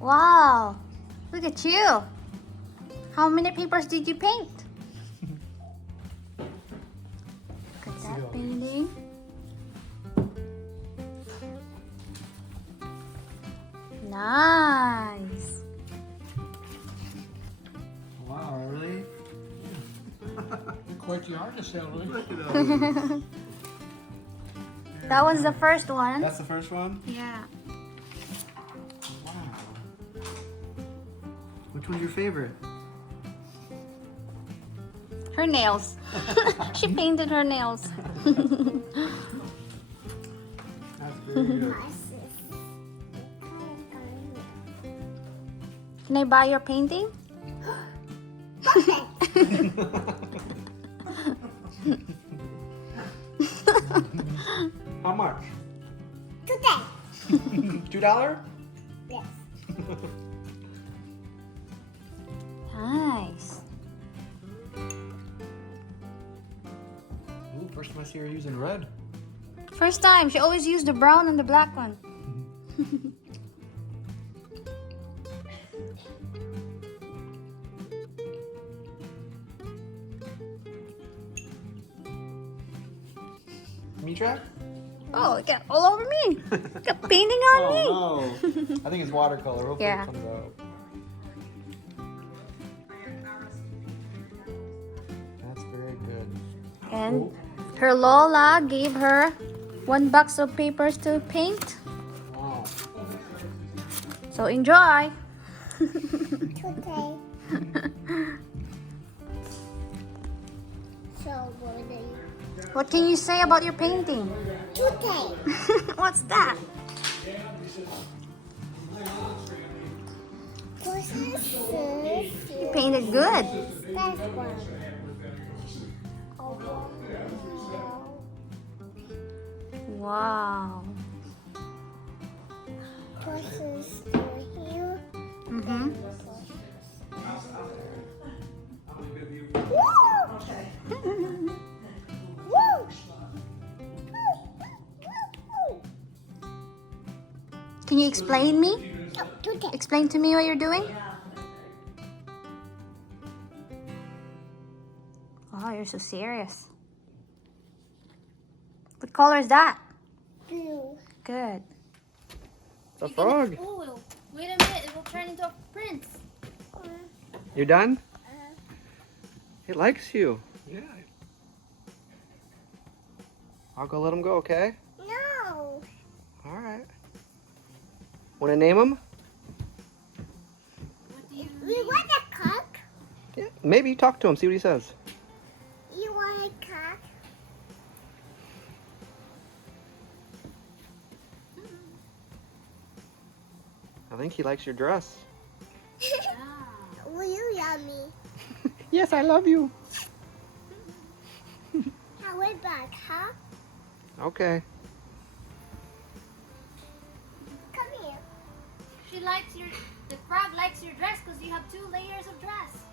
Wow, look at you. How many papers did you paint? Look at that painting. Nice. Wow, really? Quite the artist, Ellie. Look at those. That was the first one. That's the first one? Yeah. Wow. Which one's your favorite? Her nails. She painted her nails. That's very good. Can I buy your painting? How much? Today. $2? Yes. Nice. Ooh, first time I see her using red. First time. She always used the brown and the black one. Me track? Oh, it got all over me. It got painting on me. Oh no. I think it's watercolor. Hopefully Yeah. it comes out. That's very good. And her Lola gave her 1 box of papers to paint. Wow. So enjoy. Today. So what are you? What can you say about your painting? Today. What's that? You painted good. That's one. Oh, Wow. Horses here. Mm-hmm. Woo! Woo! Can you explain me? Oh, today. Explain to me what you're doing? Oh, you're so serious. What color is that? Blue. Good. It's a frog. Oh, wait a minute, it will turn into a prince. You done? It likes you. Yeah. I'll go let him go, okay? No. Alright. Wanna name him? What do you We want a cock. Yeah. Maybe talk to him, see what he says. You want a cock? I think he likes your dress. Will you love me? Yes, I love you. How way back, huh? Okay. Come here. She likes your, the frog likes your dress because you have 2 layers of dress.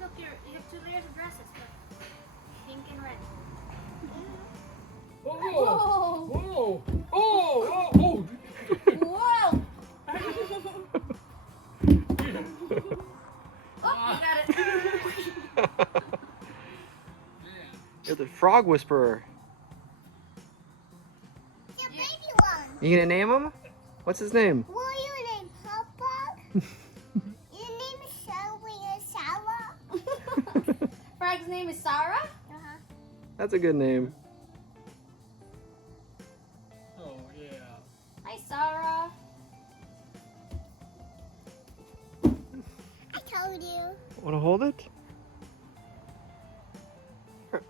Look, you have 2 layers of dresses. Look. Pink and red. Whoa! Whoa! Whoa! Oh! Oh! Whoa! Oh, you got it. You're the frog whisperer. The baby one. You gonna name him? What's his name? Will you name Papa? Your name is Sarah. Frog's name is Sarah? Uh-huh. That's a good name. Oh, yeah. Hi, Sarah. I told you. Wanna hold it?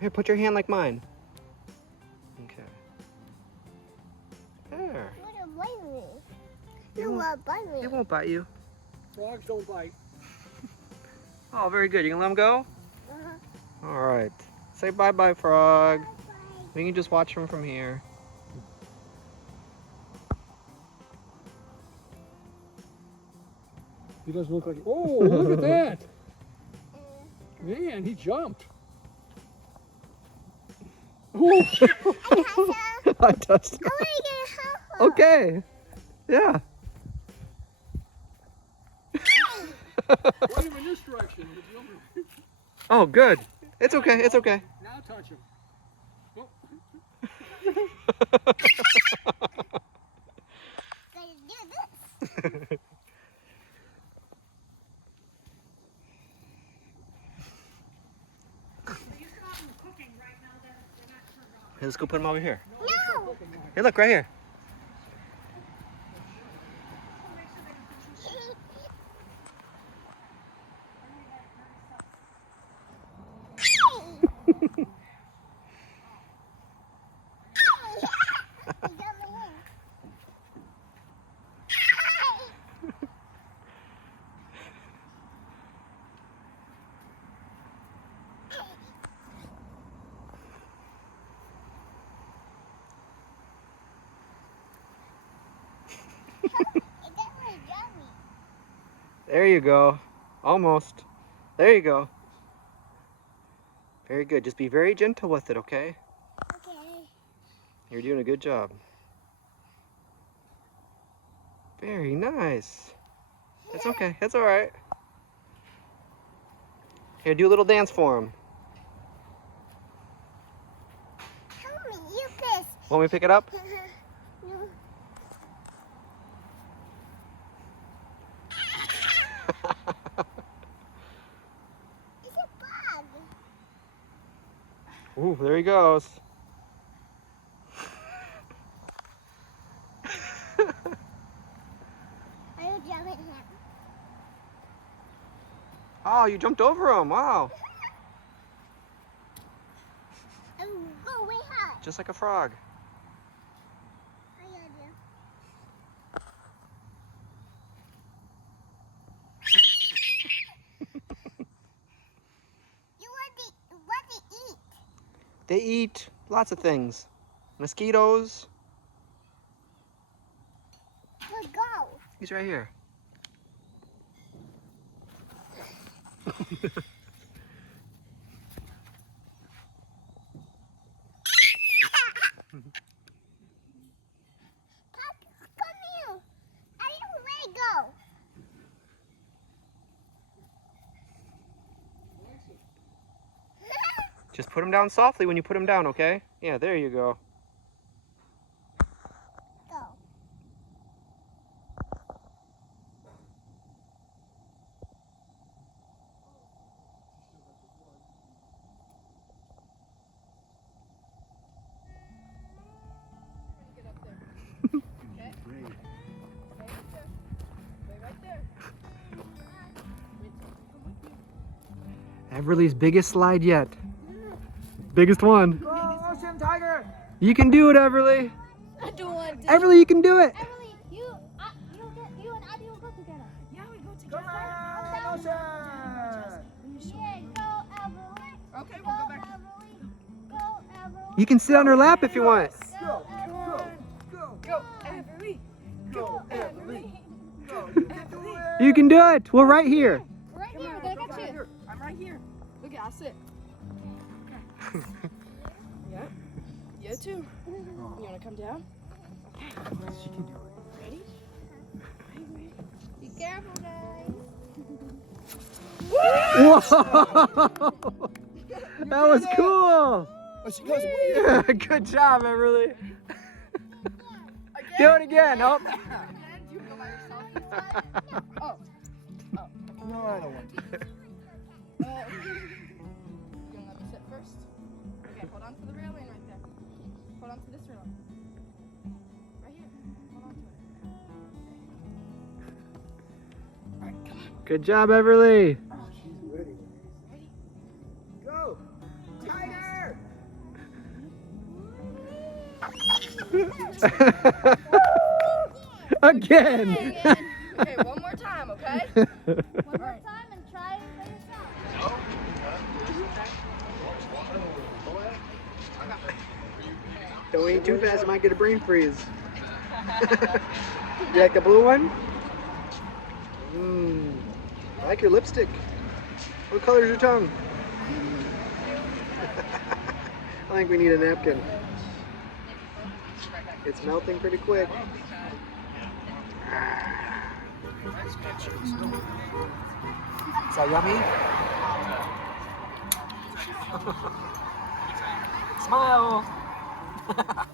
Here, put your hand like mine. Okay. There. You want to bite me. It You won't- want to bite me. It won't bite you. Frogs don't bite. Oh, very good. You can let him go? Uh-huh. All right. Say bye-bye, frog. Bye-bye. We can just watch him from here. He doesn't look like. Oh, look at that! Man, he jumped. Oh! Tasha, I touched him. I want to get a Okay. Yeah. Point him in this direction. Oh, good. It's okay. It's okay. Now touch him. Oh. Gonna do this. Hey, let's go put them over here. No. Hey, look right here. There you go. Almost. There you go. Very good. Just be very gentle with it, okay? Okay. You're doing a good job. Very nice. It's okay. It's all right. Here, do a little dance for him. Help me, you piss. Want me to pick it up? No. It's a bug. Ooh, there he goes. Are you jumping him? Oh, you jumped over him. Wow. Oh, go way high. Just like a frog. How you do? What they eat? They eat lots of things. Mosquitoes. Let's go. He's right here. Pop, come here. I don't want to go. Just put him down softly when you put him down, okay? Yeah, there you go. Go. Everly's biggest slide yet. Biggest one. You can do it, Everly. I don't want to. Everly, you can do it. Emily, you and Adi will go together. Yeah, we go together. Yeah, go Emily. Okay, we'll go back. Go Emily. You can sit on her lap if you want. Go Emily. Go Emily. You can do it. We're right here. Right here, I got you. I'm right here. Look, I'll sit. Okay. Yep. You too. You want to come down? She can do it. Ready? Be careful, guys. Whoa! That was cool. Oh, she goes weird. Good job, Everly. Do it again. Oh. Again? You go by yourself this time? Oh. No, I don't want to. You gonna let me sit first? Okay, hold on to the railing right there. Hold on to this railing. Right here. Hold on to it. Alright, come on. Good job, Everly. She's ready. Ready? Go. Tiger. Again. Okay, one more time, okay? One more time and try it by yourself. Don't eat too fast, you might get a brain freeze. You like the blue one? I like your lipstick. What color is your tongue? I think we need a napkin. It's melting pretty quick. Is that yummy? Smile!